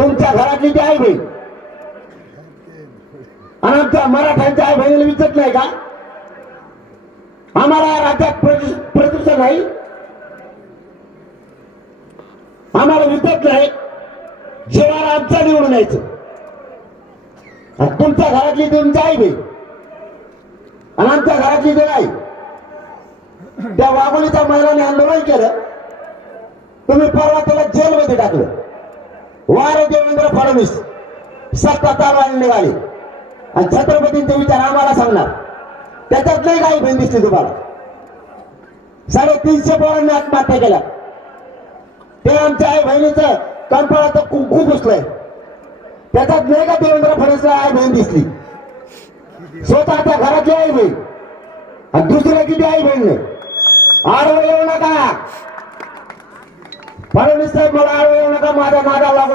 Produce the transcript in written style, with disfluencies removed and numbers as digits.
तुमच्या घरातली ती आई बहीण आणि आमच्या मराठ्यांच्या आई बहिणीला विचत नाही का? आम्हाला राज्यात प्रतिष्ठा नाही, आम्हाला विकत नाही, जेव्हा आमच्या निवडून यायचं. तुमच्या घरातली तुमची आई बहीण आणि आमच्या घरातली ते आई. त्या वाघोलीच्या महिलांनी आंदोलन केलं, तुम्ही परवा त्याला जेलमध्ये टाकलं. वारे देवेंद्र फडणवीस सत्ता चालवायला निघाले आणि छत्रपतींचे विचार आम्हाला सांगणार. त्याच्यात नाही काही बहीण दिसली तुम्हाला. 350 पोरांनी आत्महत्या केल्या. ते आमच्या आई बहिणीचं कंपाळाचं कुंकू पुसलंय. त्याच्यात नाही का देवेंद्र फडणवीसला आई बहीण दिसली? स्वतःच्या घरातली आई बहीण आणि दुसऱ्या किती आई बहीण नाही. आडवं येऊ नका फडणवीस साहेब, मला आडवं येऊ नका. माझ्या नादाला लागून